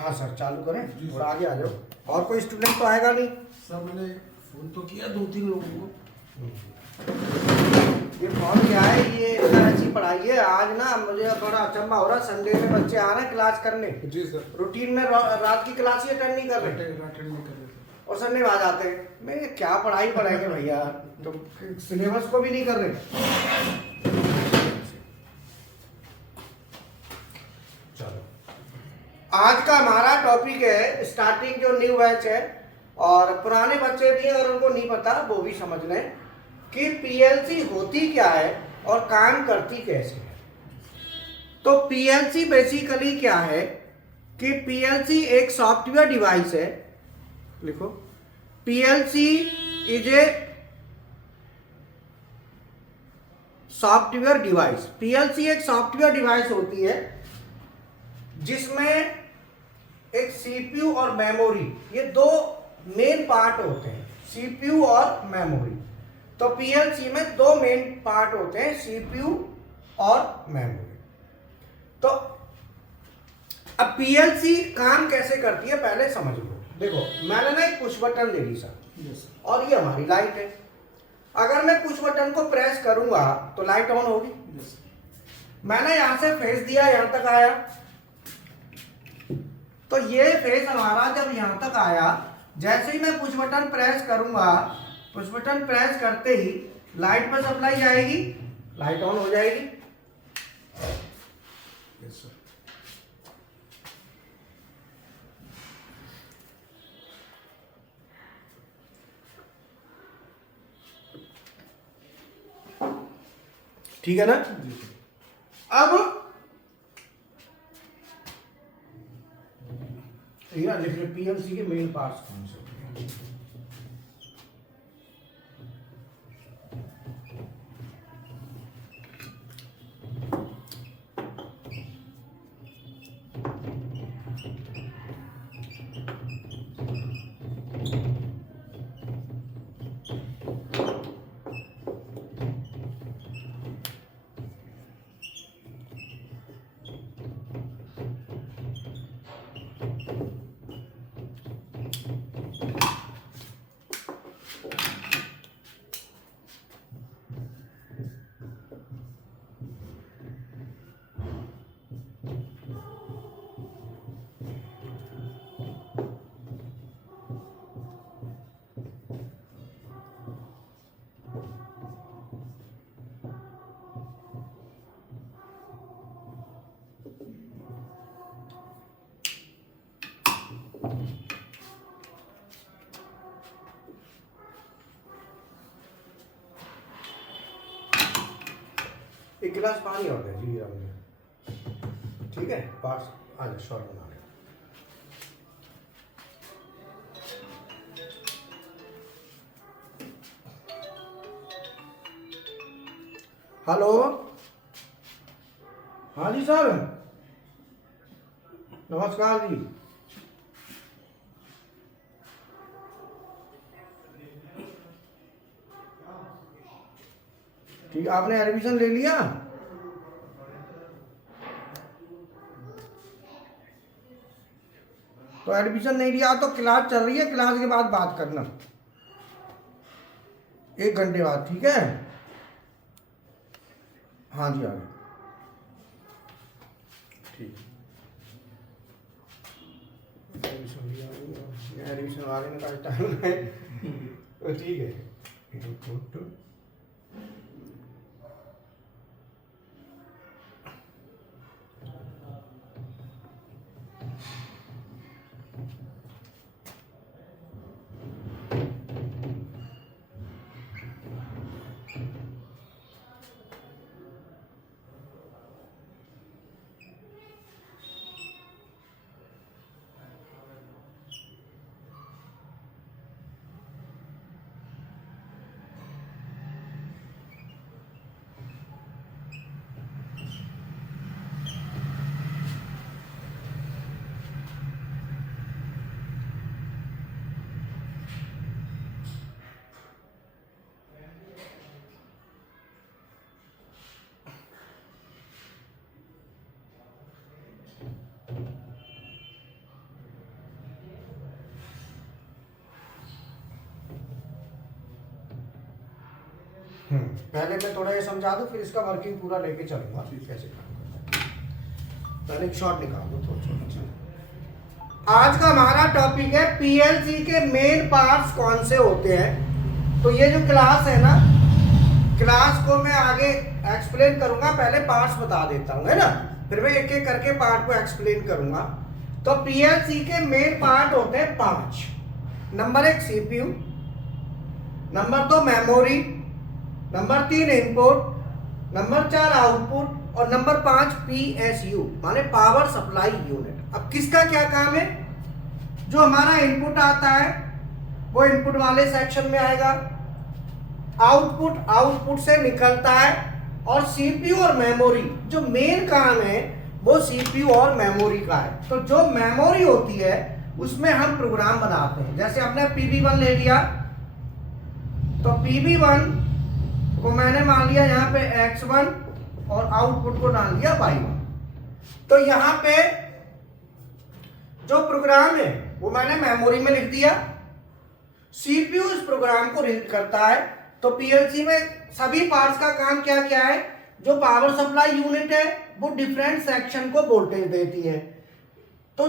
हाँ सर, चालू करें, थोड़ा आगे आ जाओ। और कोई स्टूडेंट तो आएगा नहीं सर? मैंने फोन तो किया 2-3 लोगों को। ये कौन क्या है, ये इतना ऐसी पढ़ाई है। आज ना मुझे बड़ा अचंभा हो रहा है, संडे में बच्चे आ रहे हैं क्लास करने, जी सर। रूटीन में रात की क्लास ही अटेंड नहीं कर रहे अटेंड नहीं कर रहे थे। और संडे में आ जाते हैं। मैं ये क्या पढ़ाई पढ़ाएंगे भैया, तो सिलेबस को भी नहीं कर रहे। चलो, आज का हमारा टॉपिक है स्टार्टिंग, जो न्यू बैच है और पुराने बच्चे भी हैं और उनको नहीं पता वो भी समझ लें कि पीएलसी होती क्या है और काम करती कैसे है। तो पीएलसी बेसिकली क्या है कि पीएलसी एक सॉफ्टवेयर डिवाइस है। लिखो, PLC is a software device. PLC एक सॉफ्टवेयर डिवाइस होती है जिसमें एक सीपीयू और मेमोरी, ये दो मेन पार्ट होते हैं, सीपीयू और मेमोरी। तो पीएलसी में दो मेन पार्ट होते हैं, सीपीयू और मेमोरी। तो अब पीएलसी काम कैसे करती है पहले समझ लो। देखो, मैंने ना एक पुश बटन ले ली सर, और ये हमारी लाइट है। अगर मैं पुश बटन को प्रेस करूंगा तो लाइट ऑन होगी। मैंने यहां से फेस दिया, यहां तक आया, तो ये फेस हमारा जब यहां तक आया, जैसे ही मैं पुश बटन प्रेस करूंगा, पुश बटन प्रेस करते ही लाइट पर सप्लाई जाएगी, लाइट ऑन हो जाएगी। Yes sir. ठीक है ना? अब ये लिख लो पीएलसी के मेन पार्ट्स कौन से होते हैं। एक गिलास पानी और दे जी हमने। ठीक है, पास आ जाओ, शॉर्ट बना ले। हेलो, हाँ जी साहब, नमस्कार जी। ठीक, आपने एडमिशन ले लिया? तो एडमिशन नहीं लिया तो क्लास चल रही है, क्लास के बाद बात करना, 1 घंटे बाद, ठीक है? हाँ जी, हाँ जी, ठीक। एडमिशन वाले ने कहा टाइम है, तो ठीक है। पहले मैं थोड़ा ये समझा दूं, फिर इसका वर्किंग पूरा लेके चलूंगा कैसे काम करता है। पहले एक शॉट निकाल दो थोड़ा। आज का हमारा टॉपिक है पीएलसी के मेन पार्ट्स कौन से होते हैं। तो ये जो क्लास है ना, क्लास को मैं आगे एक्सप्लेन करूंगा, पहले पार्ट्स बता देता हूं, है ना, फिर मैं एक एक करके पार्ट को एक्सप्लेन करूंगा। तो पीएलसी के मेन पार्ट होते हैं 5। Number 1 CPU, number 2 memory, number 3 input, number 4 output और नंबर 5 पीएसयू माने पावर सप्लाई यूनिट। अब किसका क्या काम है? जो हमारा इनपुट आता है वो इनपुट वाले सेक्शन में आएगा, आउटपुट से निकलता है, और सीपीयू और मेमोरी जो मेन काम है वो सीपीयू और मेमोरी का है। तो जो मेमोरी होती है उसमें हम प्रोग्राम बनाते हैं। जैसे आपने PB1 ले लिया, तो PB1 को मैंने मान लिया यहाँ पे X1 और आउटपुट को मान लिया Y1। तो यहाँ पे जो प्रोग्राम है वो मैंने मेमोरी में लिख दिया, सीपीयू इस प्रोग्राम को रीड करता है। तो पीएलसी में सभी पार्ट्स का काम क्या क्या है? जो पावर सप्लाई यूनिट है वो डिफरेंट सेक्शन को वोल्टेज देती है, तो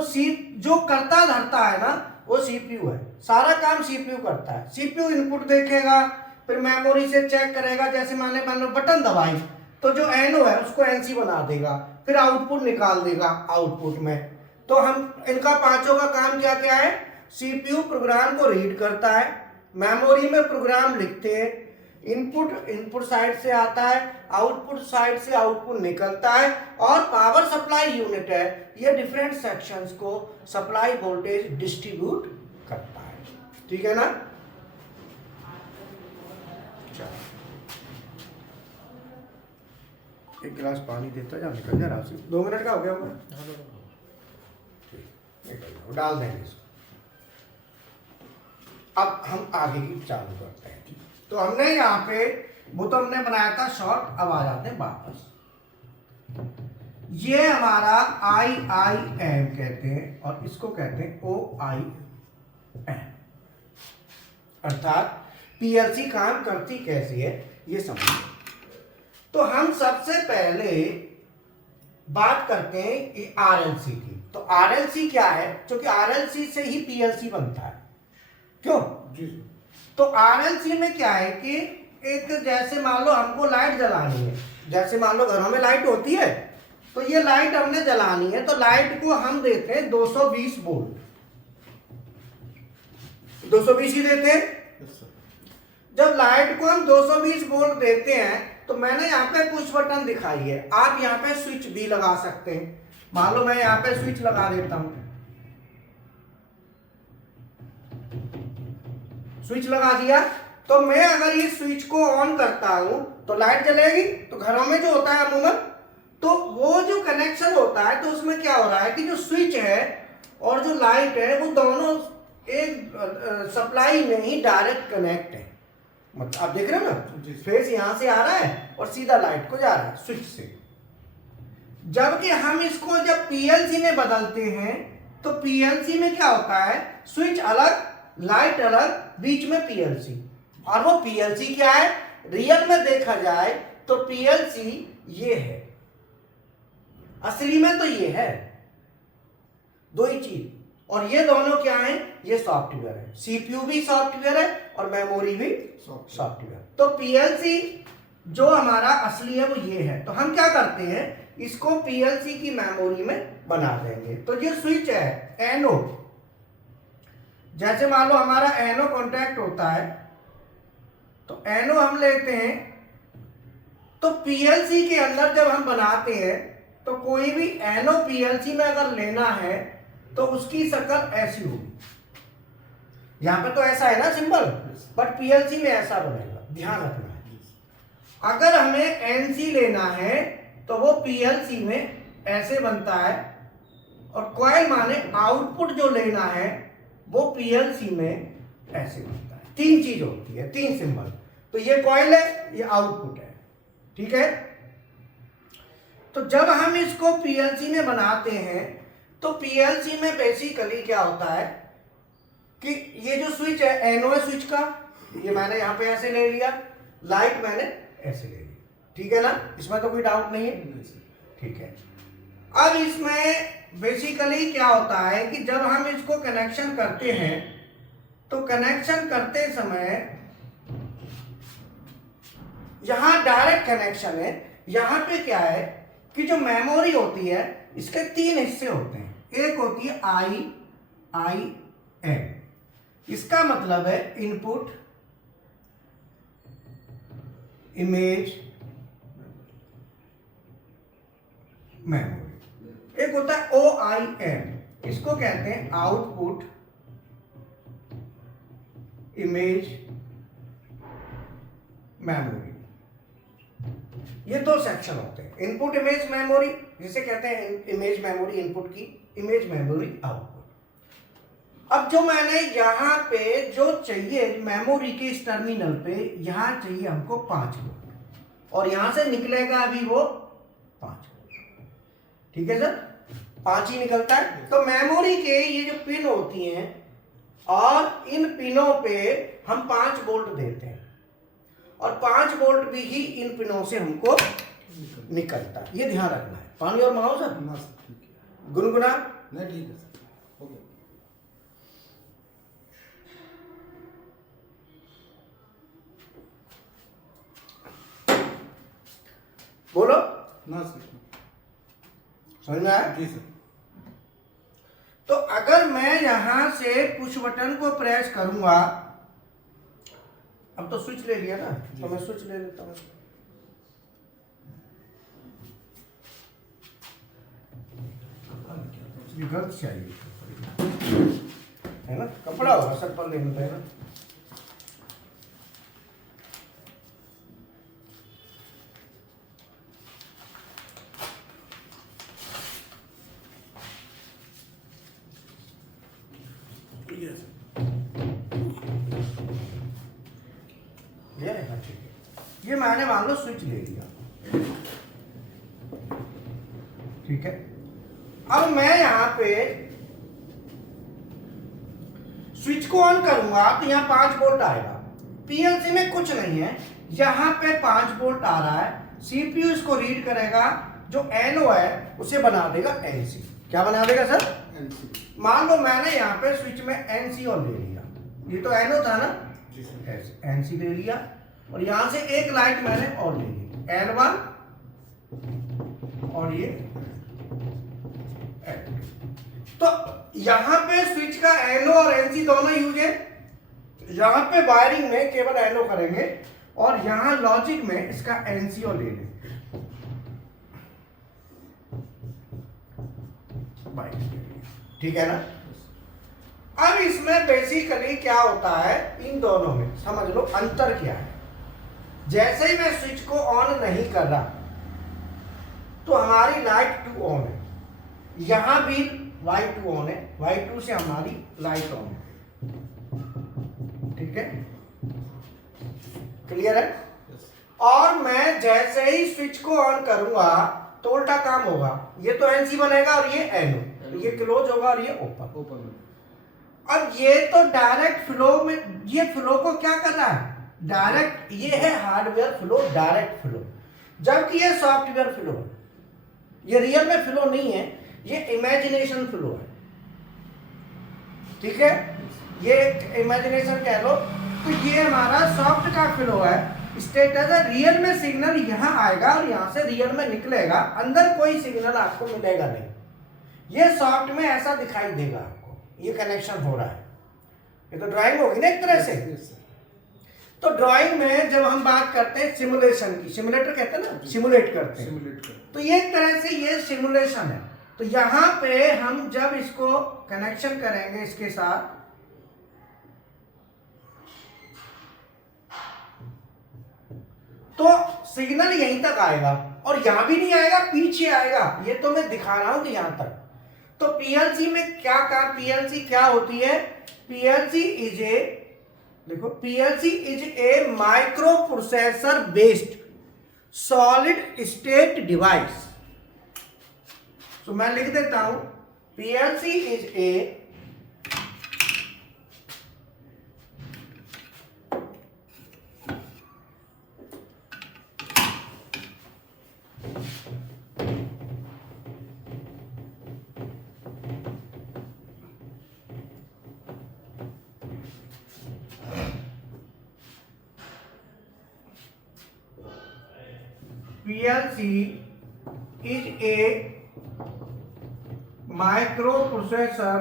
जो करता धरता है ना वो सीपीयू है, सारा काम सीपीयू करता है। सीपीयू इनपुट देखेगा, फिर मेमोरी से चेक करेगा, जैसे मान लो बटन दबाई तो जो एनओ है उसको एनसी बना देगा, फिर आउटपुट निकाल देगा आउटपुट में। तो हम इनका पांचों का काम क्या क्या है? सीपीयू प्रोग्राम को रीड करता है, मेमोरी में प्रोग्राम लिखते हैं, इनपुट साइड से आता है, आउटपुट साइड से आउटपुट निकलता है, और पावर सप्लाई यूनिट है ये डिफरेंट सेक्शंस को सप्लाई वोल्टेज डिस्ट्रीब्यूट करता है। ठीक है ना? एक गिलास पानी देता जा, निकल जा रहा। 2 मिनट का हो गया होगा, डाल देंगे इसको। अब हम आगे की चालू करते हैं। तो हमने यहाँ पे वो तो हमने बनाया था शॉर्ट, अब आ जाते हैं वापस। ये हमारा IIM कहते हैं और इसको कहते हैं OIM, अर्थात पीएलसी काम करती कैसी है ये समझिए। तो हम सबसे पहले बात करते हैं कि RLC की। तो RLC क्या है? क्योंकि RLC से ही पीएलसी बनता है। क्यों? जी। तो RLC में क्या है कि एक जैसे मान लो हमको लाइट जलानी है, जैसे मान लो घरों में लाइट होती है, तो ये लाइट हमने जलानी है, तो लाइट को हम देते हैं 220 वोल्ट, 220 ही देते हैं। जब लाइट को हम 220 वोल्ट देते हैं तो मैंने यहाँ पे पुश बटन दिखाई है, आप यहाँ पे स्विच भी लगा सकते हैं। मान लो मैं यहाँ पे स्विच लगा देता हूं, स्विच लगा दिया, तो मैं अगर ये स्विच को ऑन करता हूं तो लाइट जलेगी। तो घरों में जो होता है अमूमन, तो वो जो कनेक्शन होता है तो उसमें क्या हो रहा है कि जो स्विच है और जो लाइट है वो दोनों एक सप्लाई में ही डायरेक्ट कनेक्ट है। मतलब आप देख रहे हो ना, फेस यहां से आ रहा है और सीधा लाइट को जा रहा है स्विच से। जबकि हम इसको जब पीएलसी में बदलते हैं तो पीएलसी में क्या होता है, स्विच अलग, लाइट अलग, बीच में पीएलसी। और वो पीएलसी क्या है? रियल में देखा जाए तो पीएलसी ये है, असली में तो ये है, दो ही चीज। और ये दोनों क्या है? ये सॉफ्टवेयर है, सीपीयू भी सॉफ्टवेयर है और मेमोरी भी सॉफ्टवेयर। तो पीएलसी जो हमारा असली है वो ये है। तो हम क्या करते हैं, इसको पीएलसी की मेमोरी में बना देंगे। तो ये स्विच है एनो, जैसे मान लो हमारा एनो कॉन्टैक्ट होता है, तो एनो हम लेते हैं। तो पीएलसी के अंदर जब हम बनाते हैं तो कोई भी एनो पीएलसी में अगर लेना है तो उसकी शक्ल ऐसी होगी। यहां पे तो ऐसा है ना सिंबल, बट पीएलसी में ऐसा बनेगा, ध्यान रखना है। अगर हमें एनसी लेना है तो वो पीएलसी में ऐसे बनता है, और कॉइल माने आउटपुट जो लेना है वो पीएलसी में ऐसे बनता है। 3 चीज होती है, 3 सिंबल। तो ये कॉइल है, ये आउटपुट है, ठीक है। तो जब हम इसको पीएलसी में बनाते हैं तो पीएलसी में बेसिकली क्या होता है कि ये जो स्विच है एनो है स्विच का, ये मैंने यहां पे ऐसे ले लिया, लाइट मैंने ऐसे ले लिया, ठीक है ना, इसमें तो कोई डाउट नहीं है, नहीं सर। ठीक है। अब इसमें बेसिकली क्या होता है कि जब हम इसको कनेक्शन करते हैं तो कनेक्शन करते समय यहां डायरेक्ट कनेक्शन है, यहां पे क्या है कि जो मेमोरी होती है इसके 3 हिस्से होते हैं, एक होती है आई एम, इसका मतलब है इनपुट, इमेज, मेमोरी। एक होता है OIM, इसको कहते हैं आउटपुट, इमेज, मेमोरी। ये 2 सेक्शन होते हैं, इनपुट, इमेज, मेमोरी, जिसे कहते हैं इमेज मेमोरी इनपुट की, इमेज मेमोरी आउटपुट। अब जो मैंने यहां पे जो चाहिए मेमोरी के इस टर्मिनल पे, यहां चाहिए हमको 5 वोल्ट और यहां से निकलेगा अभी वो 5 वोल्ट, ठीक है सर, 5 ही निकलता है। तो मेमोरी के ये जो पिन होती हैं और इन पिनों पे हम 5 वोल्ट देते हैं और 5 वोल्ट भी ही इन पिनों से हमको निकलता है, ये ध्यान रखना है। पानी और मंगाओ सर, ना सर ठीक है। गुनगुना। नहीं ठीक है सर, ओके। बोलो, ना सर। समझ में आया? जी सर। तो अगर मैं यहां से पुश बटन को प्रेस करूंगा, अब तो स्विच ले लिया ना, तो मैं स्विच ले लेता हूं। गलत चाहिए है ना, कपड़ा होगा सर पर लेना है ना। ये सर। ये है, हाँ, ठीक है। ये मैंने मान लो स्विच ले लिया, ठीक है। अब मैं यहां पे स्विच को ऑन करूंगा तो यहां 5 वोल्ट आएगा। पीएलसी में कुछ नहीं है, यहां पे 5 वोल्ट आ रहा है, सीपीयू इसको रीड करेगा, जो एनओ है उसे बना देगा एनसी। क्या बना देगा सर? एनसी। मान लो मैंने यहां पे स्विच में एनसी और ले लिया, ये तो एनओ था ना, जी सर। एनसी ले लिया और यहां से एक लाइट मैंने और ले ली, N1 और ये N2। तो यहां पे स्विच का एनओ और एनसी दोनों यूज है। यहां पे वायरिंग में केवल एनओ करेंगे और यहां लॉजिक में इसका एनसी और ले लेंगे, ठीक है ना। अब इसमें बेसिकली क्या होता है, इन दोनों में समझ लो अंतर क्या है। जैसे ही मैं स्विच को ऑन नहीं कर रहा तो हमारी लाइट 2 ऑन है, यहां भी लाइट 2 ऑन है, लाइट 2 से हमारी लाइट ऑन है, ठीक है, क्लियर है। और मैं जैसे ही स्विच को ऑन करूंगा तो उल्टा काम होगा, ये तो एनसी बनेगा और ये एनओ, ये क्लोज होगा और ये ओपन। अब ये तो डायरेक्ट फ्लो में, ये फ्लो को क्या कर रहा है, डायरेक्ट, ये है हार्डवेयर फ्लो, डायरेक्ट फ्लो, जबकि ये सॉफ्टवेयर फ्लो है, ये रियल में फ्लो नहीं है, ये इमेजिनेशन फ्लो है, ठीक है, ये इमेजिनेशन कह लो। तो ये हमारा सॉफ्ट का फ्लो है, स्टेटस है, रियल में सिग्नल यहां आएगा और यहां से रियल में निकलेगा, अंदर कोई सिग्नल आपको मिलेगा नहीं, ये सॉफ्ट में ऐसा दिखाई देगा आपको, ये कनेक्शन हो रहा है। ये तो ड्राइंग होगी ना एक तरह से। तो ड्राइंग में जब हम बात करते हैं सिमुलेशन की, सिमुलेटर कहते हैं ना, सिमुलेट करते हैं, तो ये एक तरह से ये सिमुलेशन है। तो यहां पे हम जब इसको कनेक्शन करेंगे इसके साथ, तो सिग्नल यहीं तक आएगा और यहां भी नहीं आएगा, पीछे आएगा, ये तो मैं दिखा रहा हूं कि यहां तक। तो पीएलसी में क्या काम, पीएलसी क्या होती है, पीएलसी इज ए, देखो, PLC is a micro processor based solid state device. तो मैं लिख देता हूं, PLC is a PLC is a microprocessor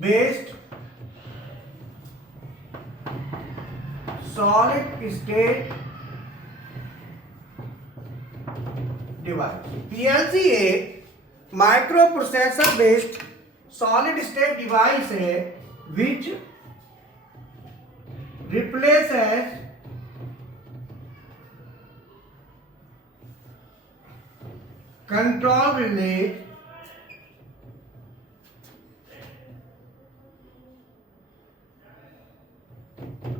based solid state device. PLC एक microprocessor based solid state device है विच replaces control relay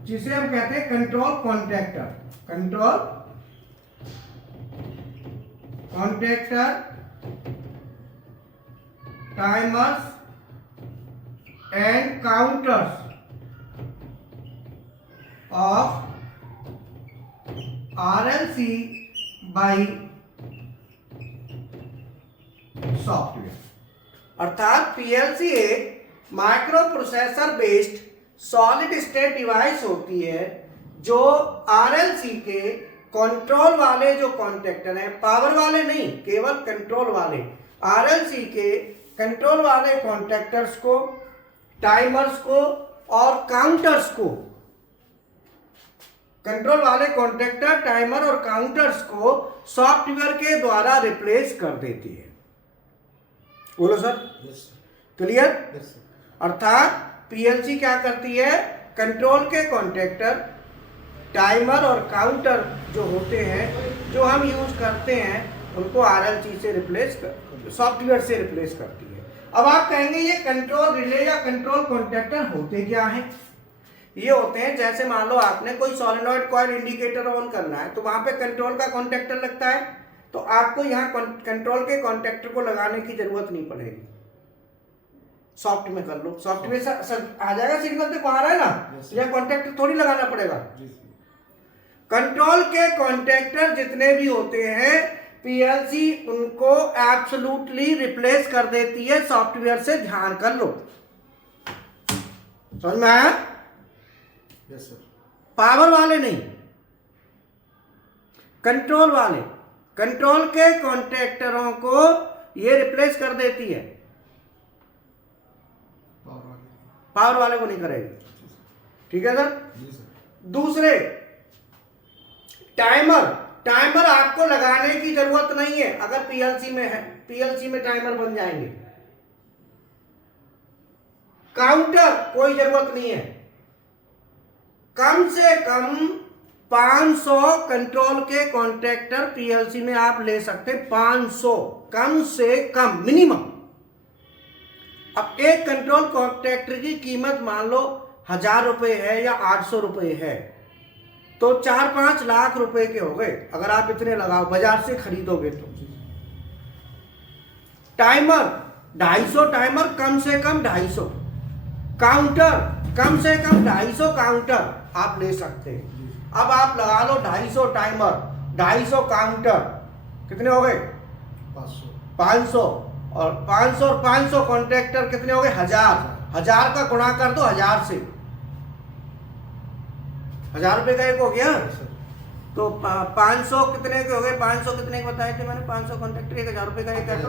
जिसे हम कहते हैं control contactor, control contactor, timers and counters of RLC by software. अर्थात PLC एक micro processor based solid state device होती है जो RLC के कंट्रोल वाले जो कॉन्टैक्टर हैं, पावर वाले नहीं, केवल कंट्रोल वाले, RLC के कंट्रोल वाले कॉन्टैक्टर्स को, टाइमर्स को और काउंटर्स को, कंट्रोल वाले कॉन्टैक्टर, टाइमर और काउंटर्स को सॉफ्टवेयर के द्वारा रिप्लेस कर देती है। बोलो सर, क्लियर? अर्थात PLC क्या करती है, कंट्रोल के कॉन्टैक्टर, टाइमर और काउंटर जो होते हैं, जो हम यूज करते हैं, उनको RLC से रिप्लेस कर, सॉफ्टवेयर से रिप्लेस करती है। अब आप कहेंगे ये कंट्रोल रिले या कंट्रोल कॉन्टैक्टर होते क्या हैं? ये होते हैं, जैसे मान लो आपने कोई सोलेनॉइड कॉइल इंडिकेटर ऑन करना है तो वहां पे कंट्रोल का कॉन्टैक्टर लगता है, तो आपको यहाँ कंट्रोल के कॉन्टैक्टर को लगाने की जरूरत नहीं पड़ेगी, सॉफ्ट में कर लो, सॉफ्टवेयर आ जाएगा, सिग्नल तो आ रहा है ना, या कॉन्टैक्टर थोड़ी लगाना पड़ेगा। कंट्रोल के कॉन्टैक्टर जितने भी होते हैं PLC उनको एब्सोल्युटली रिप्लेस कर देती है सॉफ्टवेयर से, ध्यान कर लो, समझ में आया? Yes sir. पावर वाले नहीं, कंट्रोल वाले, कंट्रोल के कॉन्टैक्टरों को ये रिप्लेस कर देती है, पावर वाले को नहीं करेगी। ठीक है सर? दूसरे टाइमर, टाइमर आपको लगाने की जरूरत नहीं है, अगर PLC में है, PLC में टाइमर बन जाएंगे। काउंटर कोई जरूरत नहीं है, कम से कम 500 कंट्रोल के कॉन्टैक्टर PLC में आप ले सकते, 500 कम से कम मिनिमम। अब एक कंट्रोल कॉन्टैक्टर की कीमत मान लो 1000 रुपए है या 800 रुपए है, तो 4-5 लाख रुपए के हो गए अगर आप इतने लगाओ, बाजार से खरीदोगे तो। टाइमर 250 टाइमर, कम से कम 250 काउंटर, कम से कम 250 काउंटर आप ले सकते हैं। अब आप लगा लो 250 टाइमर, 250 काउंटर, कितने हो गए? 500 और 500 कॉन्ट्रैक्टर कितने हो गए? 1000 का गुणा कर दो 1000 से, 1000 रुपए का एक हो गया, तो 500 कितने के हो गए? 500 कितने के बताए थे मैंने? 500 कॉन्ट्रैक्टर 1000 रुपए का एक कर दो,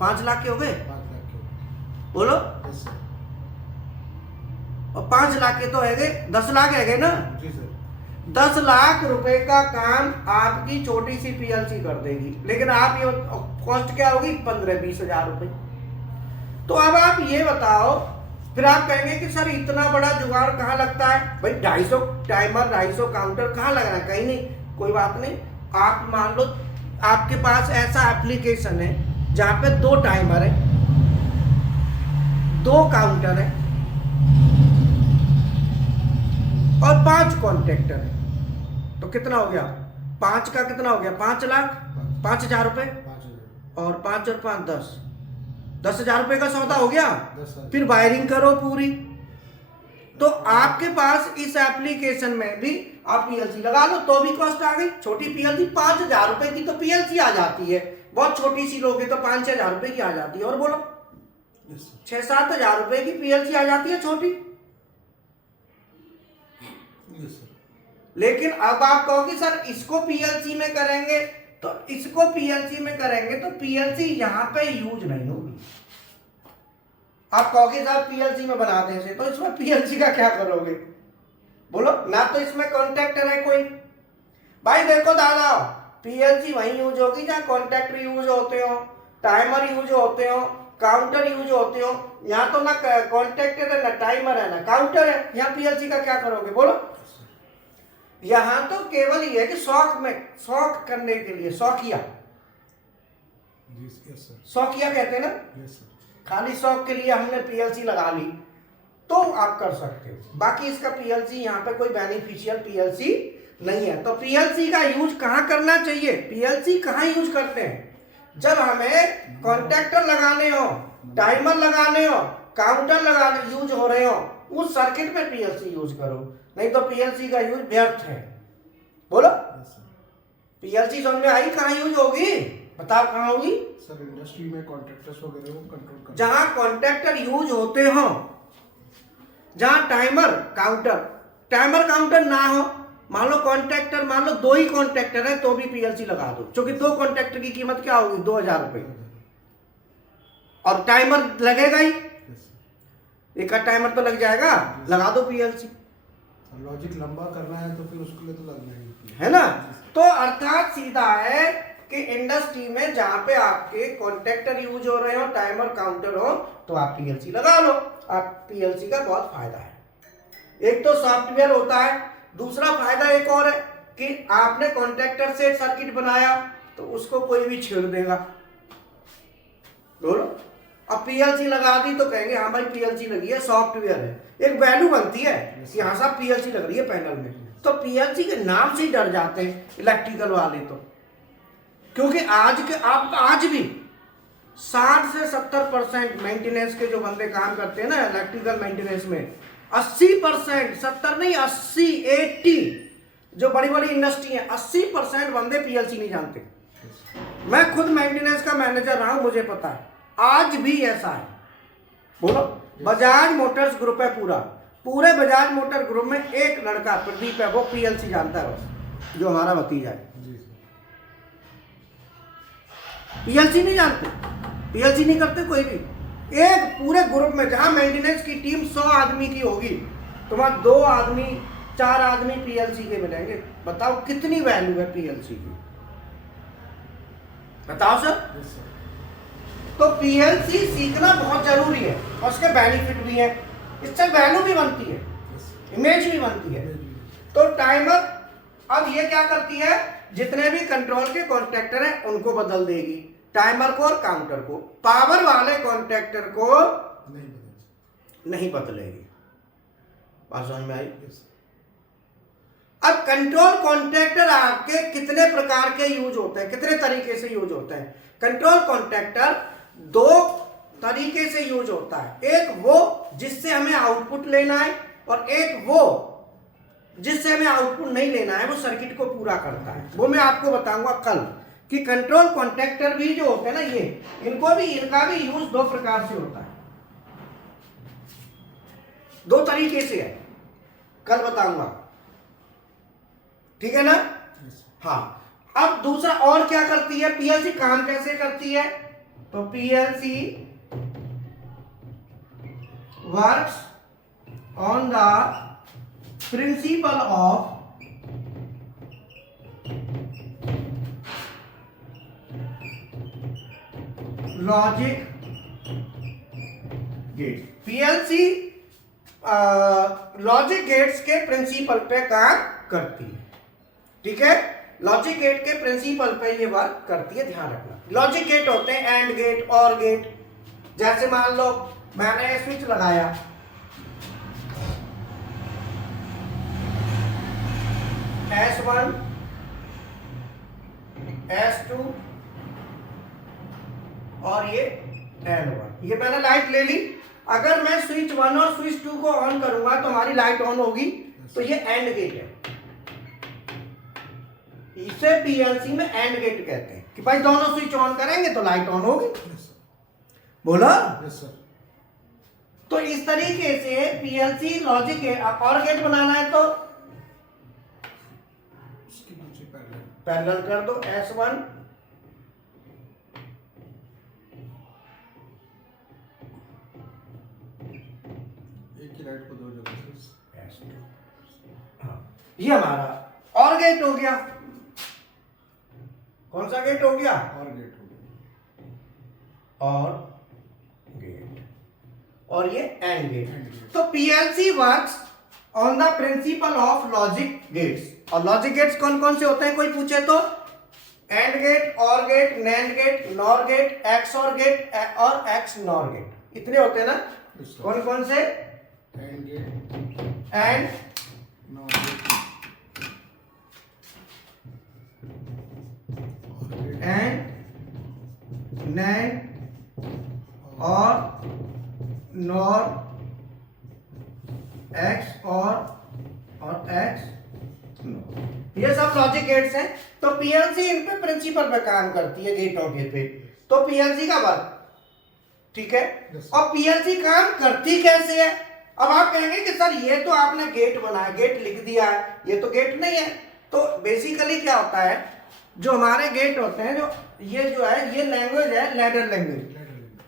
5 लाख के हो गए, बोलो। और 5 लाख के तो है गए, 10 लाख है गए ना? 10 लाख रुपए का काम आपकी छोटी सी PLC कर देगी, लेकिन आप ये कॉस्ट क्या होगी? 15-20 हजार रुपए। तो अब आप ये बताओ, फिर आप कहेंगे कि सर इतना बड़ा जुगाड़ कहाँ लगता है? भाई 250 टाइमर, 250 काउंटर कहाँ लग रहा है? कहीं नहीं, कोई बात नहीं। आप मान लो आपके पास ऐसा एप्लीकेशन है जहां पे 2 टाइमर है, 2 काउंटर है और 5 कॉन्टैक्टर है, तो कितना हो गया? 5 का कितना हो गया? 5 लाख, 5000 रुपए, और 5 और 5 10,000 रुपए का सौदा हो गया। फिर वायरिंग करो पूरी, तो आपके पास इस एप्लीकेशन में भी आप PLC लगा लो तो भी कॉस्ट आ गई। छोटी PLC 5000 रुपए की तो PLC आ जाती है, बहुत छोटी सी लोगे तो 5-6 हजार रुपए की आ जाती है, और बोलो 6-7 हजार रुपए की PLC आ जाती है छोटी। लेकिन अब आप कहोगे सर इसको पीएलसी में करेंगे, तो इसको पीएलसी में करेंगे तो पीएलसी यहां पे यूज नहीं होगी। आप कहोगे सर पीएलसी में बना दें इसे, तो इसमें पीएलसी का क्या करोगे? बोलो ना, तो इसमें कॉन्टैक्टर है कोई। भाई देखो दादा, पीएलसी वहीं यूज होगी जहां कॉन्टैक्टर यूज होते हो, टाइमर यूज होते हो, काउंटर यूज होते हो। यहाँ तो ना कॉन्टैक्टर है, ना टाइमर है, ना काउंटर है। यहाँ पीएलसी का क्या करोगे? बोलो। यहाँ तो केवल ये है कि शौक करने के लिए, शौकिया शौकिया कहते हैं ना, खाली शौक के लिए हमने पीएलसी लगा ली, तो आप कर सकते हो। बाकी इसका पीएलसी यहाँ पे कोई बेनिफिशियल पीएलसी नहीं है। तो पीएलसी का यूज कहाँ करना चाहिए? पीएलसी कहाँ यूज करते हैं? जब हमें कॉन्टैक्टर लगाने हो, टाइमर लगाने हो, काउंटर लगाने यूज हो रहे हो, उस सर्किट में पीएलसी यूज करो, नहीं तो पीएलसी का यूज व्यर्थ है। बोलो। पीएलसी समझ में आई कहाँ यूज होगी? बताओ कहाँ होगी? सर इंडस्ट्री में कॉन्ट्रैक्टर्स वगैरह को कंट्रोल करना, जहां कॉन्टैक्टर यूज होते हो, जहां टाइमर काउंटर ना हो। मान लो कॉन्ट्रैक्टर, मान लो 2 ही कॉन्ट्रैक्टर है तो भी पीएलसी लगा दो, क्योंकि 2 कॉन्ट्रैक्टर की कीमत क्या होगी? 2000 रुपए, और टाइमर लगेगा ही, एक टाइमर तो लग जाएगा, लगा दो पीएलसी। लॉजिक लंबा करना है तो फिर उसके लिए तो लगना ही है ना। तो अर्थात सीधा है कि इंडस्ट्री में जहां पे आपके कॉन्टैक्टर यूज हो रहे हो, टाइमर काउंटर हो, तो आप पीएलसी लगा लो। आप पीएलसी का बहुत फायदा है। एक तो सॉफ्टवेयर होता है, दूसरा फायदा एक और है कि आपने कॉन्टैक्टर से सर्किट बनाया तो उसको कोई भी छेड़ देगा। बोलो। अब पीएलसी लगा दी तो कहेंगे हाँ भाई पीएलसी लगी है, सॉफ्टवेयर है, एक वैल्यू बनती है कि हाँ साहब पीएलसी लग रही है पैनल में। तो पीएलसी के नाम से ही डर जाते हैं इलेक्ट्रिकल वाले, तो क्योंकि आज भी 60 से 70% मेंटेनेंस के जो बंदे काम करते हैं ना इलेक्ट्रिकल मेंटेनेंस में, 80%, 70 नहीं 80, 80 जो बड़ी बड़ी इंडस्ट्री है, 80% बंदे पीएलसी नहीं जानते। मैं खुद मेंटेनेंस का मैनेजर रहा हूं, मुझे पता है आज भी ऐसा है। बोलो। बजाज मोटर्स ग्रुप है, पूरे बजाज मोटर ग्रुप में एक लड़का प्रदीप है, वो पीएलसी जानता है बस, जो हमारा भतीजा है। पीएलसी नहीं जानते, पीएलसी नहीं करते कोई भी। एक पूरे ग्रुप में जहां मेंटेनेंस की टीम 100 आदमी की होगी, तुम्हारा 2 आदमी 4 आदमी पीएलसी के मिलेंगे। बताओ कितनी वैल्यू है पीएलसी की? बताओ सर। तो पीएलसी सीखना बहुत जरूरी है, और उसके बेनिफिट भी है, इससे वैल्यू भी बनती है, इमेज भी बनती है। तो टाइमर अब ये क्या करती है, जितने भी कंट्रोल के कॉन्टैक्टर हैं उनको बदल देगी, टाइमर को और काउंटर को। पावर वाले कॉन्टैक्टर को नहीं बदलेगी। बात समझ में आई? अब कंट्रोल कॉन्टैक्टर आपके कितने प्रकार के यूज होते हैं, कितने तरीके से यूज होते हैं? कंट्रोल कॉन्टैक्टर 2 तरीके से यूज होता है। एक वो जिससे हमें आउटपुट लेना है, और एक वो जिससे हमें आउटपुट नहीं लेना है, वो सर्किट को पूरा करता है। वो मैं आपको बताऊंगा कल कि कंट्रोल कॉन्टैक्टर भी जो होते हैं ना, ये इनका भी यूज 2 प्रकार से होता है, 2 तरीके से है, कल बताऊंगा। ठीक है ना? हाँ। अब दूसरा और क्या करती है पीएलसी, काम कैसे करती है? तो PLC works on the principle of logic gate. PLC logic gates के प्रिंसिपल पे काम करती है। ठीक है, लॉजिक गेट के प्रिंसिपल पे ये वर्क करती है, ध्यान रखना। लॉजिक गेट होते हैं एंड गेट, और गेट। जैसे मान लो मैंने स्विच लगाया, S1 S2 और ये N1, ये मैंने लाइट ले ली। अगर मैं स्विच 1 और स्विच 2 को ऑन करूंगा तो हमारी लाइट ऑन होगी, तो ये एंड गेट है। इसे पीएलसी में एंड गेट कहते हैं कि भाई दोनों स्विच ऑन करेंगे तो लाइट ऑन होगी। बोला? Yes sir. तो इस तरीके से PLC logic gate, or gate बनाना है तो पैरेलल कर दो S1 एक ही लाइट को दो जगह से। S2। हाँ, ये हमारा और गेट हो गया। कौन सा गेट हो गया? और गेट हो गया। और गेट, और ये एंड गेट। गेट। तो PLC works on the principle of logic gates. और लॉजिक गेट्स कौन कौन से होते हैं, कोई पूछे तो? And gate, or gate, nand gate, nor gate, XOR gate और एक्स नॉर गेट, इतने होते हैं ना। Yes, sir. कौन कौन से? And gate, and, not gate, or gate, and, nand और nor, XOR XNOR, ये सब लॉजिक गेट्स हैं। तो पीएलसी इन पे प्रिंसिपल पे काम करती है, गेटों के पे। तो पीएलसी का वर्क, ठीक है। Yes, sir. और पीएलसी काम करती कैसे है? अब आप कहेंगे कि सर ये तो आपने गेट बनाया, गेट लिख दिया है, ये तो गेट नहीं है। तो बेसिकली क्या होता है, जो हमारे गेट होते हैं, जो ये जो है, ये लैंग्वेज है लैडर लैंग्वेज। Ladder language.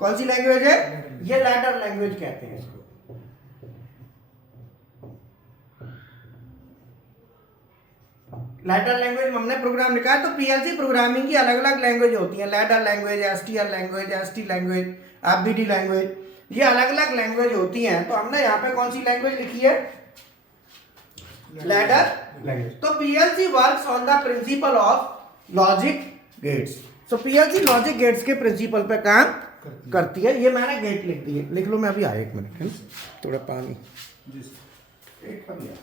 कौन सी लैंग्वेज है? Ladder ये लैडर लैंग्वेज कहते हैं इसको। लैडर लैंग्वेज में हमने प्रोग्राम लिखा है। तो पीएलसी प्रोग्रामिंग की अलग अलग लैंग्वेज होती है। Ladder language, STL language, ST language, FBD language, ये अलग अलग लैंग्वेज होती हैं। तो हमने यहाँ पे कौन सी लैंग्वेज लिखी है? Ladder language. तो PLC works on the principle of logic gates. तो पीएलसी लॉजिक गेट्स के प्रिंसिपल पे काम करती है। ये मैंने गेट लिख दिए, लिख लो। मैं अभी आया 1 मिनट, है ना, थोड़ा पानी। जी सर। एक कम लिया।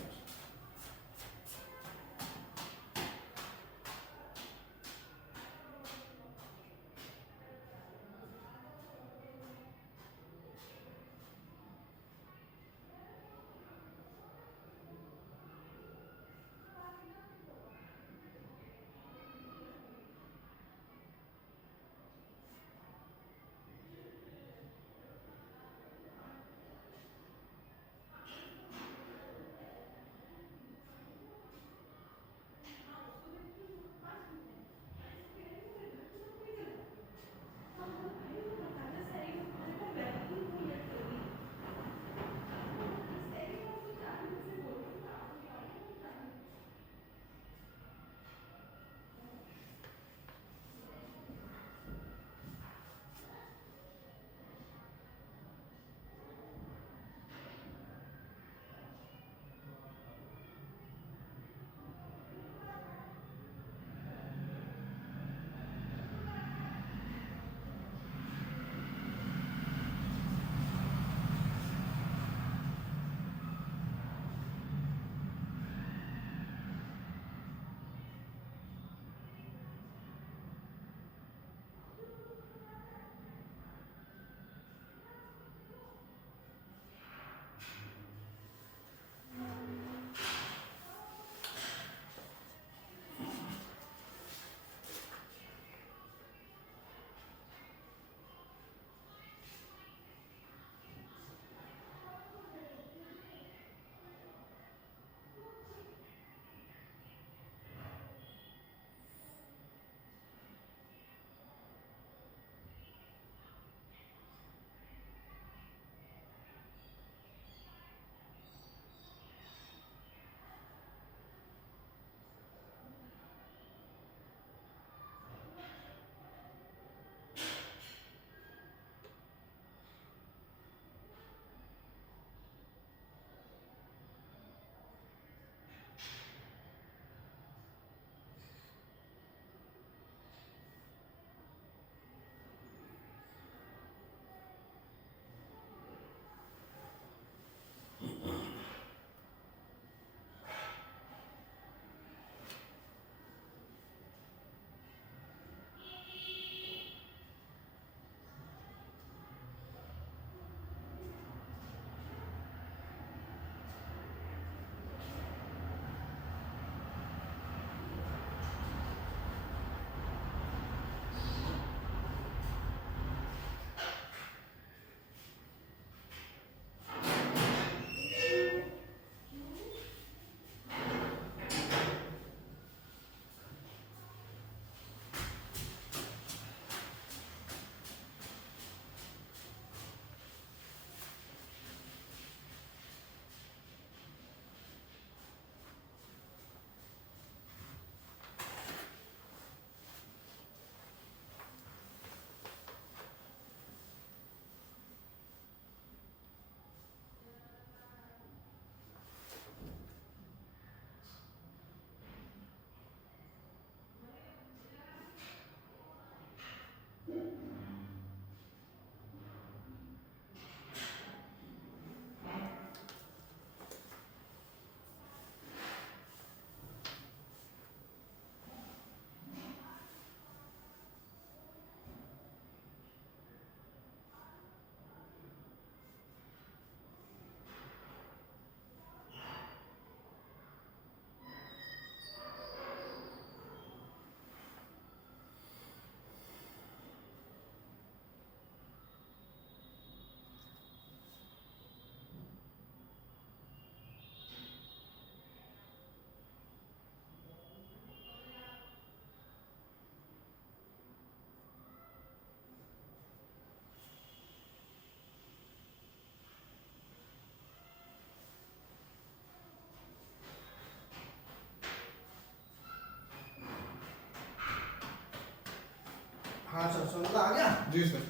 अच्छा समझ आ गया। जी सर।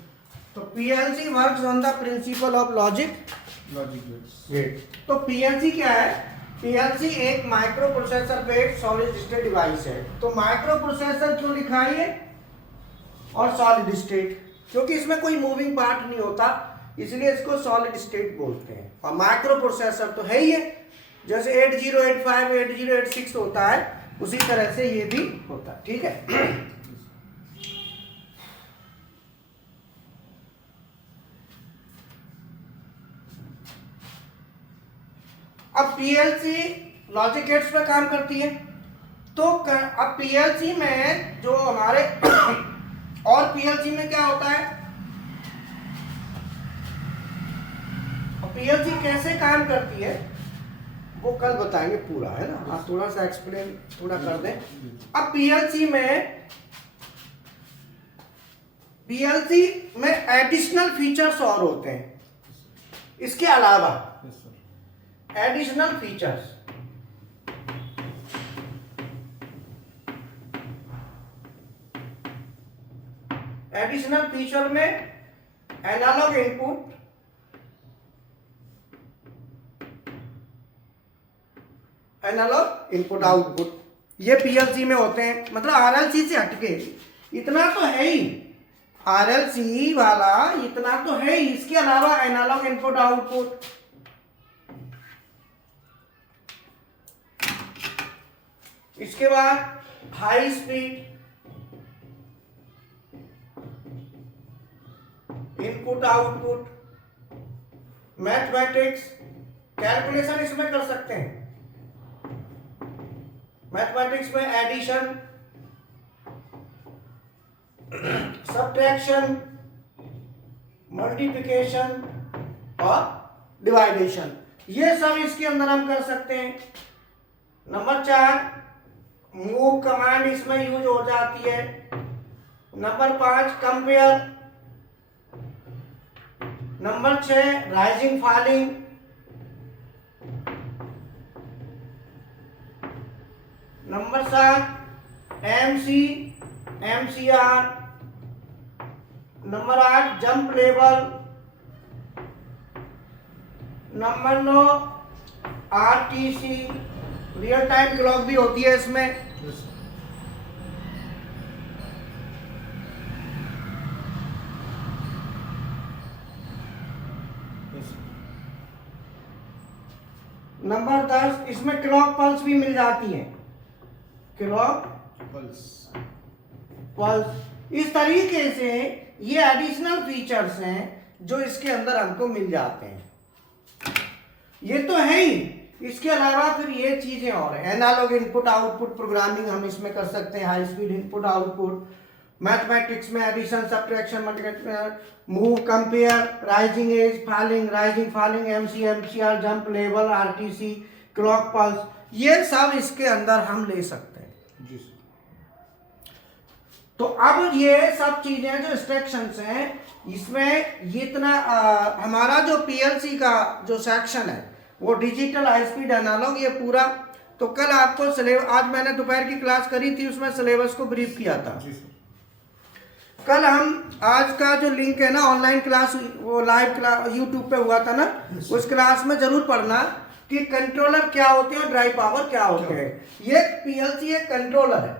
तो PLC works on the principle of logic logic gates. Gate. तो पीएलसी क्या है? पीएलसी एक micro processor based solid state device है। तो माइक्रो प्रोसेसर क्यों लिखा है ये और सॉलिड स्टेट? क्योंकि इसमें कोई मूविंग पार्ट नहीं होता, इसलिए इसको सॉलिड स्टेट बोलते हैं। और माइक्रो प्रोसेसर तो है ही है, जैसे 8085 8086 होता है उसी तरह से ये भी होता है। ठीक है। अब पीएलसी लॉजिक गेट्स पे काम करती है। तो अब पीएलसी में जो हमारे और पीएलसी में क्या होता है, पीएलसी कैसे काम करती है वो कल बताएंगे पूरा, है ना। आप थोड़ा सा एक्सप्लेन थोड़ा कर दें। अब पीएलसी में एडिशनल फीचर्स और होते हैं, इसके अलावा एडिशनल फीचर्स। एडिशनल फीचर में analog input, analog input output, ये पीएलसी में होते हैं। मतलब आरएलसी से हटके इतना तो है ही, आरएलसी वाला इतना तो है ही, इसके अलावा एनालॉग इनपुट आउटपुट। इसके बाद high speed input output, mathematics, calculation इसमें कर सकते हैं। मैथमेटिक्स में एडिशन, सब्ट्रैक्शन, मल्टीप्लिकेशन और डिवाइडेशन, ये सब इसके अंदर हम कर सकते हैं। नंबर 4 मूव कमांड इसमें यूज हो जाती है। Number 5 compare. Number 6 rising falling. Number 7 MC MCR. Number 8 jump level. Number 9 RTC, real time clock भी होती है इसमें। नंबर 10 इसमें क्लॉक पल्स भी मिल जाती है, क्लॉक पल्स। इस तरीके से ये एडिशनल फीचर्स हैं जो इसके अंदर हमको मिल जाते हैं। ये तो है ही, इसके अलावा फिर ये चीजें और हैं। एनालॉग इनपुट आउटपुट प्रोग्रामिंग हम इसमें कर सकते हैं, high speed input output. Mathematics में addition, subtraction, multiplication, move, compare, rising edge, falling, MC MCR, jump level, RTC, clock pulse, ये सब इसके अंदर हम ले सकते हैं। जी सर। तो अब ये सब चीजें जो इंस्ट्रक्शंस हैं, इसमें इतना हमारा जो पीएलसी का जो सेक्शन है वो डिजिटल, हाई स्पीड, एनालॉग, ये पूरा। तो कल आपको सिलेबस, आज मैंने दोपहर की क्लास करी थी, उसमें सिलेबस को ब्रीफ किया था। कल हम आज का जो लिंक है ना ऑनलाइन क्लास, वो लाइव क्लास यूट्यूब पे हुआ था ना, उस क्लास में जरूर पढ़ना कि कंट्रोलर क्या होते हैं और ड्राइव पावर क्या होते हैं। ये पीएलसी एक कंट्रोलर है,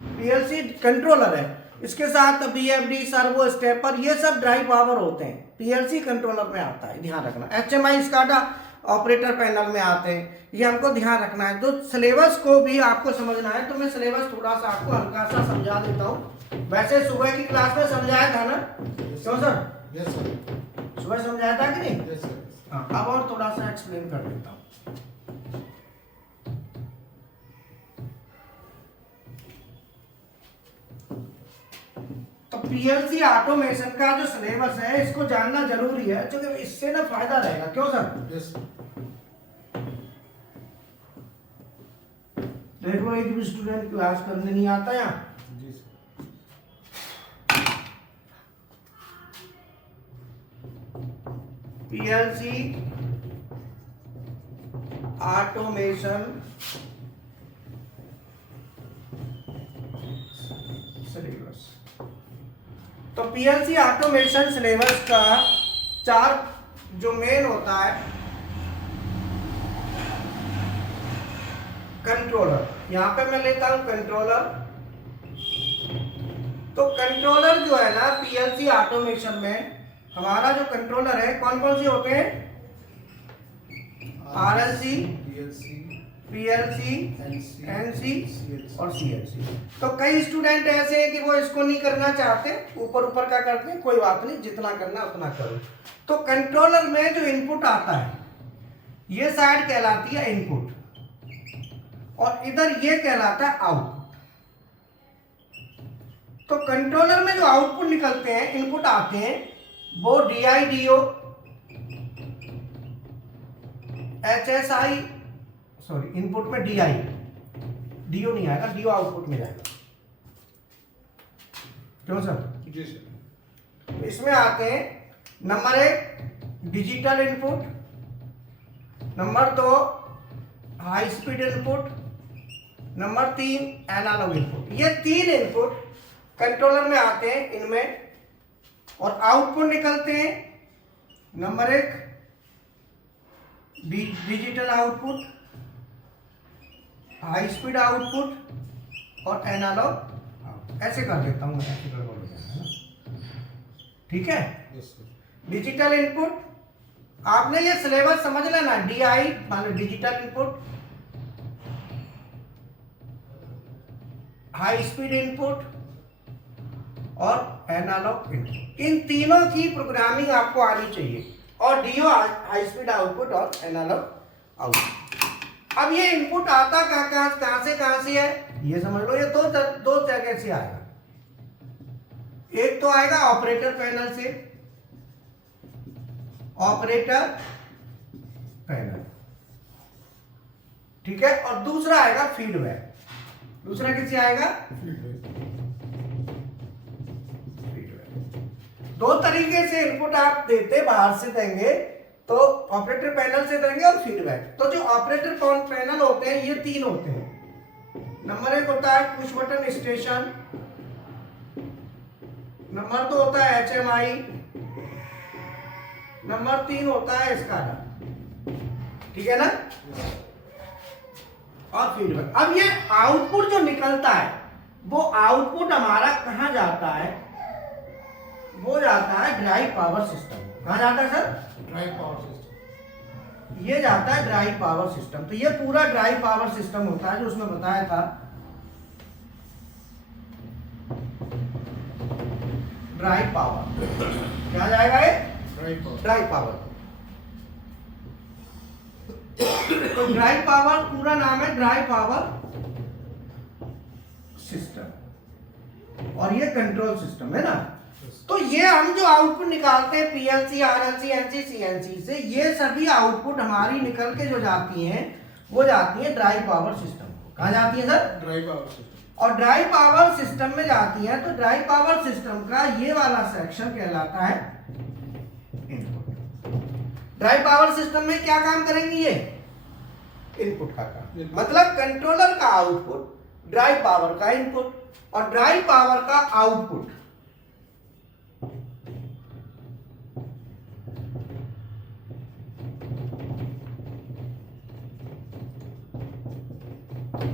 पीएलसी कंट्रोलर है। इसके साथ बीएफडी, सर्वो, स्टेपर, ये सब ड्राइव पावर होते हैं, पीएलसी कंट्रोलर में आता है, ध्यान रखना। एचएमआई, स्काडा ऑपरेटर पैनल में आते हैं, ये हमको ध्यान रखना है। तो सिलेबस को भी आपको समझना है, तो मैं सिलेबस थोड़ा सा आपको हल्का सा समझा देता हूँ। वैसे सुबह की क्लास में समझाया था ना, क्यों सर? Yes sir. सुबह समझाया था कि नहीं? Yes sir. हाँ, अब और थोड़ा सा एक्सप्लेन कर देता हूँ। तो पीएलसी ऑटोमेशन का जो सिलेबस है इसको जानना जरूरी है, क्योंकि इससे ना फायदा रहेगा। क्यों सर? यस। देखो एक भी स्टूडेंट क्लास करने नहीं आता यहाँ। जी सर। पीएलसी ऑटोमेशन तो पीएलसी ऑटोमेशन सिलेबस का 4 जो मेन होता है, कंट्रोलर, यहां पे मैं लेता हूं कंट्रोलर। तो कंट्रोलर जो है ना पीएलसी ऑटोमेशन में, हमारा जो कंट्रोलर है कौन कौन से होते हैं? आरएलसी, पीएलसी, एनसी और सीएलसी। तो कई स्टूडेंट ऐसे हैं कि वो इसको नहीं करना चाहते, ऊपर ऊपर का करते हैं, कोई बात नहीं, जितना करना उतना करो। तो कंट्रोलर में जो इनपुट आता है ये साइड कहलाती है इनपुट, और इधर ये कहलाता है आउटपुट। तो कंट्रोलर में जो आउटपुट निकलते हैं, इनपुट आते हैं, वो DIDO, HSI, सॉरी इनपुट में DI, DO नहीं आएगा, DO आउटपुट में जाएगा। क्यों सर? जी सर। इसमें आते हैं number 1 digital input, number 2 high speed input, number 3 analog input. ये 3 इनपुट कंट्रोलर में आते हैं इनमें, और आउटपुट निकलते हैं number 1 digital output, high speed output और एनालॉग। ऐसे कर देता हूं मैं, ऐसे गड़बड़ हो जाएगा ना, ठीक है। डिजिटल इनपुट, आपने ये सिलेबस समझ लेना, DI माने digital input, high speed input और एनालॉग इनपुट। इन तीनों की प्रोग्रामिंग आपको आनी चाहिए, और DO हाई स्पीड आउटपुट और एनालॉग आउटपुट। अब ये इनपुट आता कहां से है, ये समझ लो, ये दो जगह से आएगा। एक तो आएगा ऑपरेटर पैनल से, ऑपरेटर पैनल, ठीक है, और दूसरा आएगा फीडबैक। दूसरा किससे आएगा? दो तरीके से इनपुट आप देते, बाहर से देंगे तो ऑपरेटर पैनल से देंगे और फीडबैक। तो जो ऑपरेटर पैनल होते हैं ये 3 होते हैं। नंबर 1 होता है पुश बटन स्टेशन, नंबर 2 होता है HMI, नंबर 3 होता है SCADA, ठीक है ना, और फीडबैक। अब ये आउटपुट जो निकलता है, वो आउटपुट हमारा कहां जाता है? वो जाता है ड्राइव पावर सिस्टम। कहां जाता है सर? Drive power system. ये जाता है ड्राइव पावर सिस्टम। तो ये पूरा ड्राइव पावर सिस्टम होता है जो उसमें बताया था, ड्राइव पावर। क्या जाएगा ये? Drive power. तो ड्राइव पावर पूरा नाम है ड्राइव पावर सिस्टम, और ये कंट्रोल सिस्टम है ना। तो ये हम जो आउटपुट निकालते हैं पीएलसी, आरएलसी, एनसी, सीएनसी से, ये सभी आउटपुट हमारी निकल के जो जाती हैं वो जाती है ड्राइव पावर सिस्टम को। कहाँ जाती है सर? Drive power system. और ड्राइव पावर सिस्टम में जाती है, तो ड्राइव पावर सिस्टम का ये वाला सेक्शन कहलाता है इनपुट। ड्राइव पावर सिस्टम में क्या काम करेंगे? ये इनपुट का काम, मतलब कंट्रोलर का आउटपुट ड्राइव पावर का इनपुट, और ड्राइव पावर का आउटपुट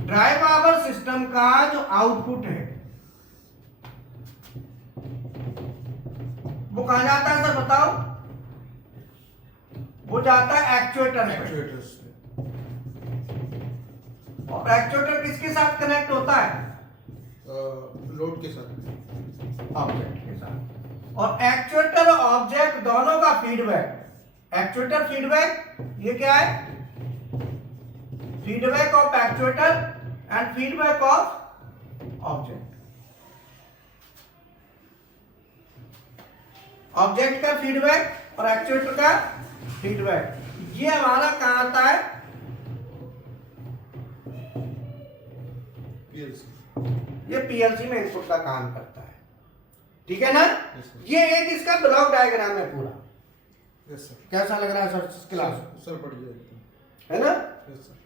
ड्राइव पावर सिस्टम का जो आउटपुट है वो कहां जाता है सर बताओ? वो जाता है एक्चुएटर पे। और एक्चुएटर किसके साथ कनेक्ट होता है? लोड के साथ, ऑब्जेक्ट के साथ। और एक्चुएटर और ऑब्जेक्ट दोनों का फीडबैक, एक्चुएटर फीडबैक, ये क्या है? Feedback of actuator and feedback of object. Object का फीडबैक और एक्चुएटर का फीडबैक, ये हमारा कहां आता है? पीएलसी। ये पीएलसी में इनपुट का काम करता है, ठीक है ना। Yes, sir. ये एक इसका ब्लॉक डायग्राम है पूरा। Yes sir. कैसा लग रहा है सर क्लास? सर बढ़िया एकदम, है ना। Yes sir.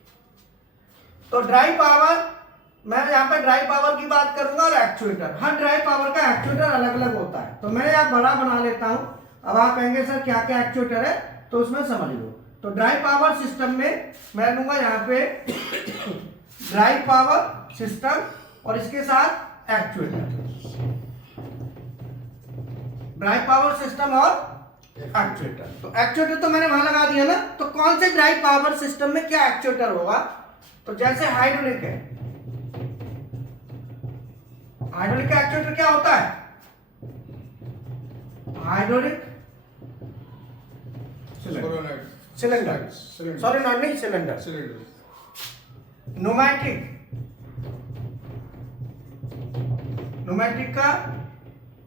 तो ड्राइव पावर मैं यहाँ पे ड्राइव पावर की बात करूंगा और एक्चुएटर। हर ड्राइव पावर का एक्चुएटर अलग अलग होता है, तो मैं यहाँ बड़ा बना लेता हूँ। अब आप कहेंगे सर क्या क्या एक्चुएटर है, तो उसमें समझ लो। तो ड्राइव पावर सिस्टम में मैं लूंगा यहाँ पे ड्राइव पावर सिस्टम और इसके साथ एक्चुएटर। ड्राइव पावर सिस्टम और एक्चुएटर। तो एक्चुएटर तो मैंने वहां लगा दिया ना, तो कौन से ड्राइव पावर सिस्टम में क्या एक्चुएटर होगा? तो जैसे हाइड्रोलिक है, हाइड्रोलिक का एक्चुएटर क्या होता है? हाइड्रोलिक सिलेंडर, सॉलिनॉइड नहीं, सिलेंडर। न्यूमैटिक, न्यूमैटिक का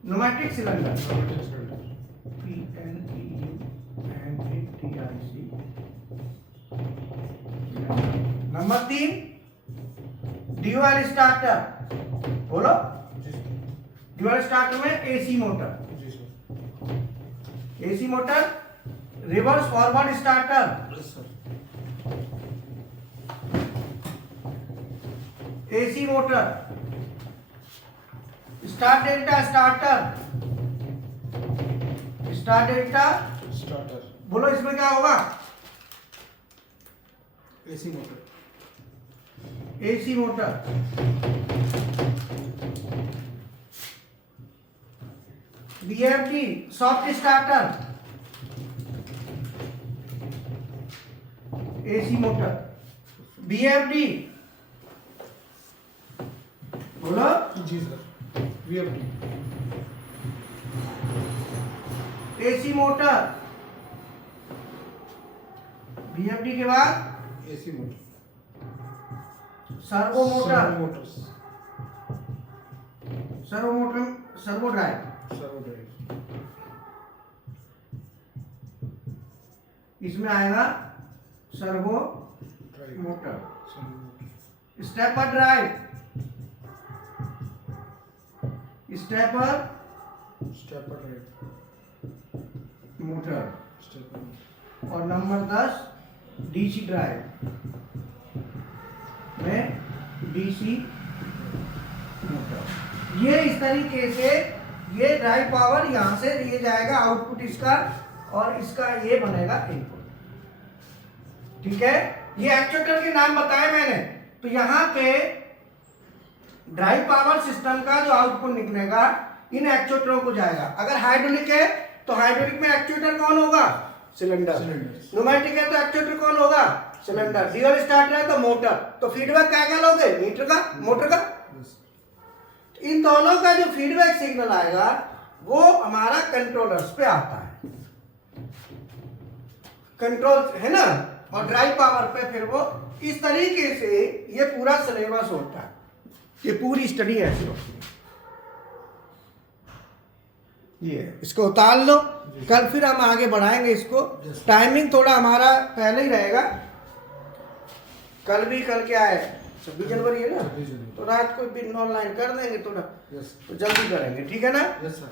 pneumatic cylinder, number 3 dual starter. बोलो, ड्यूअल स्टार्टर में AC motor, AC motor. Reverse forward starter, AC motor. Star delta starter, star delta starter. बोलो इसमें क्या होगा? AC motor, AC motor. BFD soft starter, AC motor. BFD बोलो। जी sir, VFD, AC motor. BFD के बाद AC motor, servo motor, motors, servo motor, servo drive. Servo drive, इसमें आएगा servo drive, motor. Servo motor, stepper drive, stepper stepper drive, motor. Stepper motor, और number 10 DC drive में DC motor. ये इस तरीके से ये ड्राइव पावर यहां से दिया जाएगा, आउटपुट इसका, और इसका ये बनेगा इनपुट। ठीक है, ये एक्चुएटर के नाम बताए मैंने। तो यहाँ पे ड्राइव पावर सिस्टम का जो आउटपुट निकलेगा इन एक्चुएटरों को जाएगा। अगर हाइड्रोलिक है तो हाइड्रोलिक में एक्चुएटर कौन होगा? सिलेंडर। न्यूमैटिक है तो एक्चुएटर कौन होगा? सिलेंडर। ड्यूअल स्टार्टर है तो मोटर। तो फीडबैक क्या लोगे? मीटर का, मोटर का। इन दोनों का जो फीडबैक सिग्नल आएगा वो हमारा कंट्रोलर्स पे आता है, कंट्रोल है ना, और ड्राइव पावर पे फिर वो इस तरीके से ये पूरा सिलेबस होता है। ये पूरी स्टडी ऐसी होती है। ये इसको उतार लो, कल फिर हम आगे बढ़ाएंगे इसको। टाइमिंग थोड़ा हमारा पहले ही रहेगा। कल भी, कल क्या है, 26 जनवरी है ना, तो रात को भी ऑनलाइन कर देंगे थोड़ा, तो जल्दी करेंगे। ठीक है ना?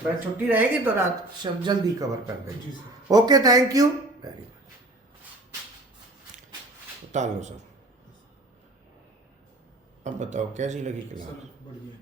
मैं छुट्टी रहेगी तो रात सब जल्दी कवर कर देंगे। Okay, thank you very much. उतार लो सर। अब बताओ कैसी लगी क्लास? बढ़िया।